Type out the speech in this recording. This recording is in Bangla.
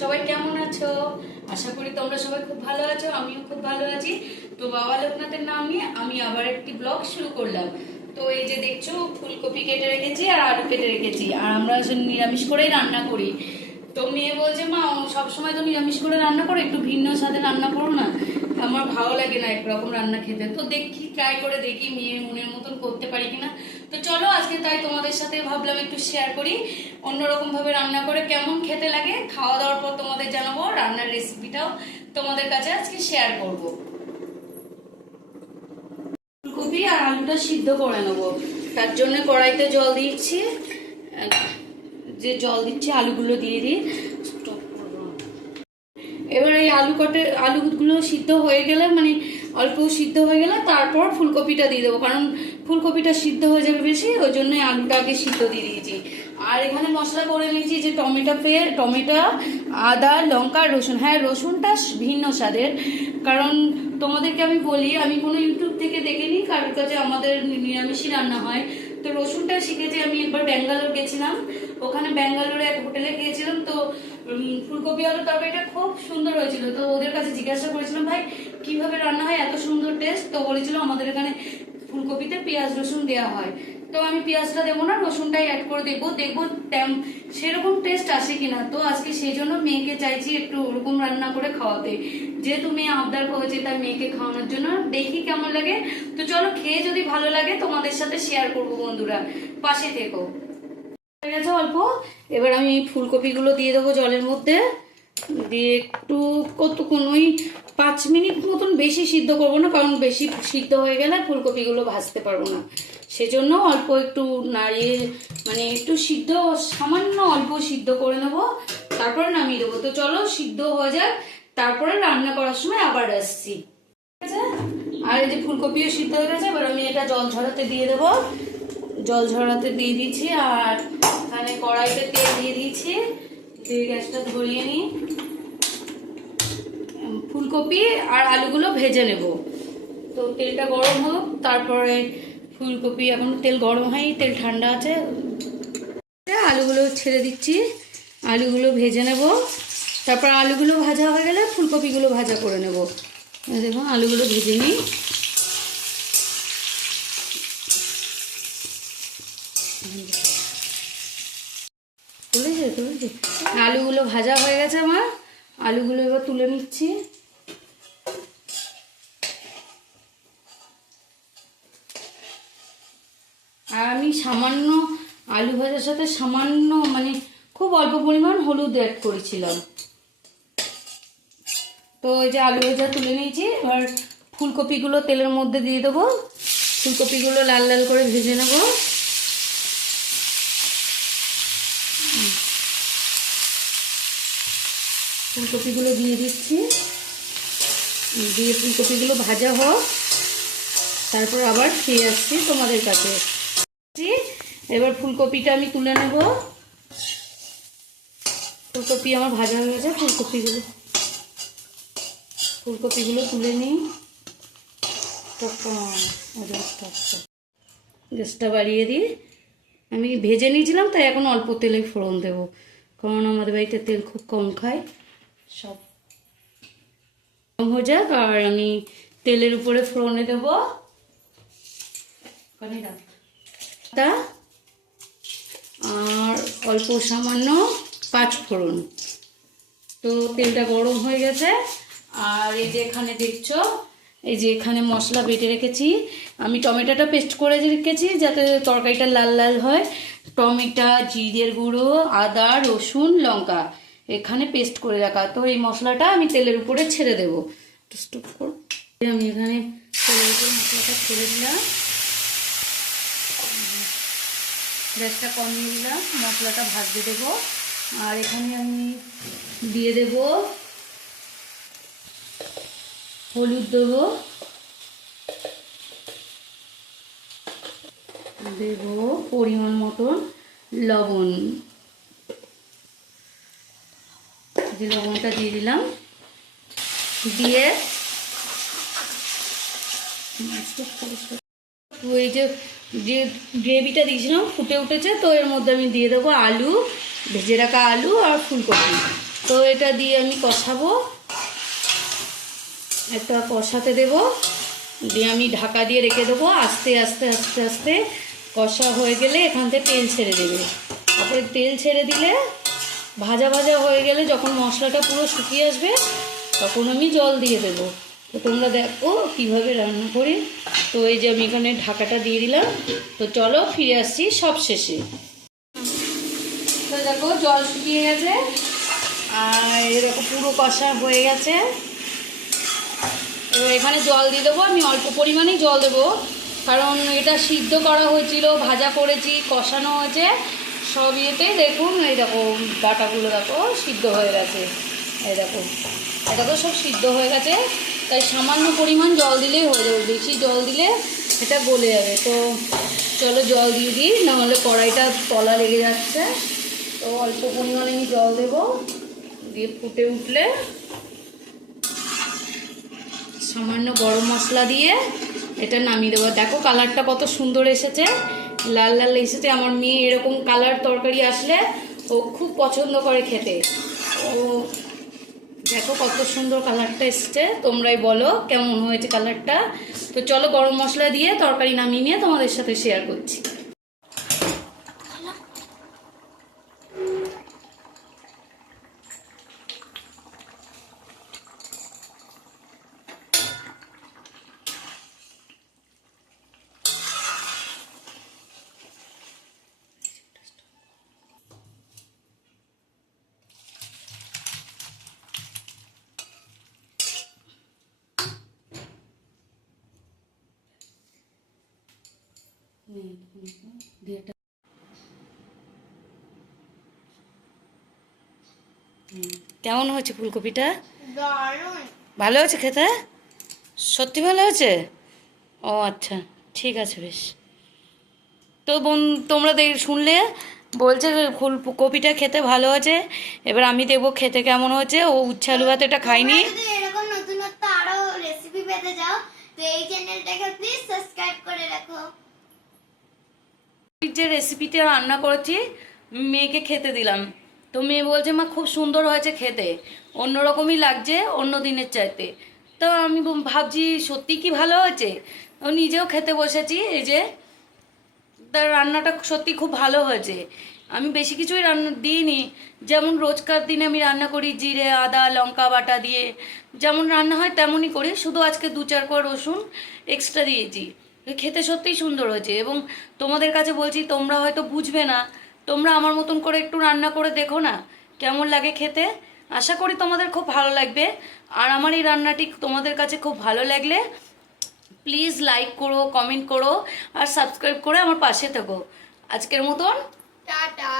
সবাই কেমন আছো? আশা করি তোমরা সবাই খুব ভালো আছো, আমিও খুব ভালো আছি। তো বাবা লোকনাথের নাম নিয়ে আমি আবার একটি ব্লগ শুরু করলাম। তো এই যে দেখছো, ফুলকপি কেটে রেখেছি আর আলু কেটে রেখেছি, আর আমরা আসলে নিরামিষ করেই রান্না করি। তো মেয়ে বলছে, মা সবসময় তো নিরামিষ করে রান্না করো, একটু ভিন্ন স্বাদে রান্না করো না। আমার ভালো লাগে না একরকম রান্না খেতে। তো দেখি, ট্রাই করে দেখি মেয়ের মনের মতন করতে পারি কিনা। তো চলো আজকে তাই তোমাদের সাথে ভাবলাম একটু শেয়ার করি, অন্যরকম ভাবে রান্না করে কেমন খেতে লাগে। খাওয়া দাওয়ার পর তোমাদের জানাবো, রান্নার রেসিপিটাও তোমাদের কাছে আজকে শেয়ার করব। ফুলকপি আর আলুটা সিদ্ধ করে নেবো, তার জন্য কড়াইতে জল দিচ্ছি। যে জল দিচ্ছি আলুগুলো দিয়ে দিই। এবার এই আলুগুলো সিদ্ধ হয়ে গেলে, মানে অল্প সিদ্ধ হয়ে গেলে তারপর ফুলকপিটা দিয়ে দেবো, কারণ ফুলকপিটা সিদ্ধ হয়ে যাবে বেশি, ওই জন্য আলুটা আগে সিদ্ধ দিয়ে দিয়েছি। আর এখানে মশলা করে নিয়েছি যে টমেটো, আদা, লঙ্কা, রসুন। হ্যাঁ, রসুনটা ভিন্ন স্বাদের, কারণ তোমাদেরকে আমি বলি, আমি কোনো ইউটিউব থেকে দেখিনি, কারোর কাছে আমাদের নিরামিষই রান্না হয়। তো রসুনটা শিখেছি আমি একবার ব্যাঙ্গালোর গেছিলাম, ওখানে ব্যাঙ্গালোরে এক হোটেলে গিয়েছিলাম। তো ফুলকপি আলুর তরকারিটা খুব সুন্দর হয়েছিল। তো ওদের কাছে জিজ্ঞাসা করেছিলাম, ভাই কিভাবে রান্না হয়, এত সুন্দর টেস্ট? তো বলেছিল আমাদের এখানে ফুলকপিতে পেঁয়াজ রসুন দেওয়া হয়। তো আমি পেঁয়াজটা দেবো না, রসুনটাই অ্যাড করে দেখবো সেরকম টেস্ট আসে কিনা। তো আজকে সেই জন্য মেয়েকে চাইছি একটু ওরকম রান্না করে খাওয়াতে, যেহেতু মেয়ে আবদার করেছে, তাই মেয়েকে খাওয়ানোর জন্য দেখি কেমন লাগে। তো চলো, খেয়ে যদি ভালো লাগে তোমাদের সাথে শেয়ার করবো, বন্ধুরা পাশে থেকো। হয়ে গেছে অল্প, এবার আমি ফুলকপিগুলো দিয়ে দেবো জলের মধ্যে দিয়ে একটু কতক্ষণ, ওই 5 মিনিট মতন, বেশি সিদ্ধ করবো না, কারণ বেশি সিদ্ধ হয়ে গেলে ফুলকপিগুলো ভাজতে পারবো না। সেজন্য অল্প একটু নাড়িয়ে, মানে একটু সিদ্ধ, সামান্য অল্প সিদ্ধ করে নেবো, তারপরে নামিয়ে দেবো। তো চলো সিদ্ধ হয়ে যাক, তারপরে রান্না করার সময় আবার আসছি। ঠিক আছে, আর এই যে ফুলকপিও সিদ্ধ হয়ে গেছে, এবার আমি এটা জল ঝরাতে দিয়ে দেবো। জল ঝরাতে দিয়ে দিয়েছি, আর এখানে কড়াইতে তেল দিয়ে দিয়েছি, দিয়ে গ্যাসটা ধরিয়ে নিই। ফুলকপি আর আলুগুলো ভেজে নেব। তো তেলটা গরম হোক, তারপরে ফুলকপি, এখন তেল গরম হয়নি, তেল ঠান্ডা আছে। আলুগুলো ছেড়ে দিচ্ছি, আলুগুলো ভেজে নেব। তারপর আলুগুলো ভাজা হয়ে গেলে ফুলকপিগুলো ভাজা করে নেব। দেখুন আলুগুলো ভেজে নিই। আলুগুলো ভাজা হয়ে গেছে আমার, আলুগুলো এবার তুলে নিচ্ছি। আর আমি সামান্য আলু ভাজার সাথে সামান্য, মানে খুব অল্প পরিমাণ হলুদ অ্যাড করেছিলাম। তো এই যে আলু ভাজা তুলে নিয়েছি, এবার ফুলকপিগুলো তেলের মধ্যে দিয়ে দেবো। ফুলকপিগুলো লাল লাল করে ভেজে নেব। ফুলকপিগুলো দিয়ে দিচ্ছি, দিয়ে ফুলকপিগুলো ভাজা হোক, তারপর আবার ফিরে আসছি তোমাদের কাছে। এবার ফুলকপিটা আমি তুলে নেব। ফুলকপি আমার ভাজা হয়ে গেছে, ফুলকপিগুলো তুলে নিই। গ্যাসটা বাড়িয়ে দিই। আমি ভেজে নিয়েছিলাম, তাই এখন অল্প তেলে ফোড়ন দেবো, কারণ আমাদের বাড়িতে তেল খুব কম খায়। সব কম হয়ে যাক, আর আমি তেলের উপরে ফোড়নে দেবো আর অল্প সামান্য 5 ফোড়ন। তো তেলটা গরম হয়ে গেছে, আর এই যে এখানে দেখছো, এই যে এখানে মশলা বেটে রেখেছি। আমি টমেটোটা পেস্ট করে রেখেছি যাতে তরকারিটা লাল লাল হয়। টমেটো, জিরের গুঁড়ো, আদা, রসুন, লঙ্কা এখানে পেস্ট করে রাখা। তো এই মশলাটা আমি তেলের উপরে ছেড়ে দেবো। আমি এখানে তেলের উপরে মশলাটা ছেড়ে দিলাম, গ্যাসটা কমিয়ে দিলাম, মশলাটা ভাজতে দেবো। আর এখানে আমি দিয়ে দেব হলুদ, দেব পরিমাণ মতন লবণ, যে লবণটা দিয়ে দিলাম, দিয়ে এই যে গ্রেভিটা দিয়েছিলাম ফুটে উঠেছে। তো এর মধ্যে আমি দিয়ে দেবো আলু, ভেজে রাখা আলু আর ফুলকপি। তো এটা দিয়ে আমি কষাবো, একটা কষাতে দেবো, দিয়ে আমি ঢাকা দিয়ে রেখে দেবো। আস্তে আস্তে আস্তে আস্তে কষা হয়ে গেলে এখান থেকে তেল ছেড়ে দেবে। তারপরে তেল ছেড়ে দিলে ভাজা ভাজা হয়ে গেলে যখন মশলাটা পুরো শুকিয়ে আসবে তখন আমি জল দিয়ে দেবো। তো তোমরা দেখো কীভাবে রান্না করি। তো এই যে আমি এখানে ঢাকাটা দিয়ে দিলাম। তো চলো ফিরে আসছি সব শেষে। তো দেখো জল শুকিয়ে গেছে আর এরকম পুরো কষা হয়ে গেছে। এবার এখানে জল দিয়ে দেবো। আমি অল্প পরিমাণেই জল দেবো, কারণ এটা সিদ্ধ করা হয়েছিল, ভাজা করেছি, কষানো হয়েছে সব ইয়েতেই। দেখুন এই দেখো ডাটাগুলো দেখো সিদ্ধ হয়ে গেছে, এই দেখো সব সিদ্ধ হয়ে গেছে। তাই সামান্য পরিমাণ জল দিলেই হয়ে যাবে, বেশি জল দিলে এটা গলে যাবে। তো চলো জল দিয়ে দিই, নাহলে কড়াইটা তলা লেগে যাচ্ছে। তো অল্প পরিমাণে আমি জল দেবো, দিয়ে ফুটে উঠলে সামান্য গরম মশলা দিয়ে এটা নামিয়ে দেবো। দেখো কালারটা কত সুন্দর এসেছে, লাল লাল এসেছে। আমার মেয়ে এরকম কালার তরকারি আসলে ও খুব পছন্দ করে খেতে। ও দেখো কত সুন্দর কালারটা এসেছে, তোমরাই বলো কেমন হয়েছে কালারটা। তো চলো গরম মশলা দিয়ে তরকারি নামিয়ে নিয়ে তোমাদের সাথে শেয়ার করছি। কেমন হয়েছে ফুলকপিটা? ভালো হয়েছে খেতে? সত্যি ভালো হয়েছে? ও আচ্ছা, ঠিক আছে বেশ। তো তোমরা শুনলে বলছে ফুলকপিটা খেতে ভালো হয়েছে। এবার আমি দেখবো খেতে কেমন হয়েছে। ও উচ্ছে আলু ভাত এটা খাইনি। এরকম নতুনত্ব আরো রেসিপি পেতে যাও তো এই চ্যানেলটাকে প্লিজ সাবস্ক্রাইব করে রাখো। যে রেসিপিটা রান্না করেছি মেয়েকে খেতে দিলাম, তো মেয়ে বলছে মা খুব সুন্দর হয়েছে খেতে, অন্যরকমই লাগছে অন্য দিনের চাইতে। তো আমি ভাবছি সত্যি কি ভালো হয়েছে। নিজেও খেতে বসেছি, এই যে তার রান্নাটা সত্যি খুব ভালো হয়েছে। আমি বেশি কিছুই রান্না দিইনি, যেমন রোজকার দিনে আমি রান্না করি জিরে আদা লঙ্কা বাটা দিয়ে যেমন রান্না হয় তেমনই করি, শুধু আজকে 2-4 কোয়া রসুন এক্সট্রা দিয়েছি। খেতে সত্যিই সুন্দর হয়েছে। এবং তোমাদের কাছে বলছি, তোমরা হয়তো বুঝবে না, তোমরা আমার মতন করে একটু রান্না করে দেখো না কেমন লাগে খেতে। আশা করি তোমাদের খুব ভালো লাগবে। আর আমার এই রান্নাটি তোমাদের কাছে খুব ভালো লাগলে প্লিজ লাইক করো, কমেন্ট করো আর সাবস্ক্রাইব করে আমার পাশে থাকো। আজকের মতন টাটা।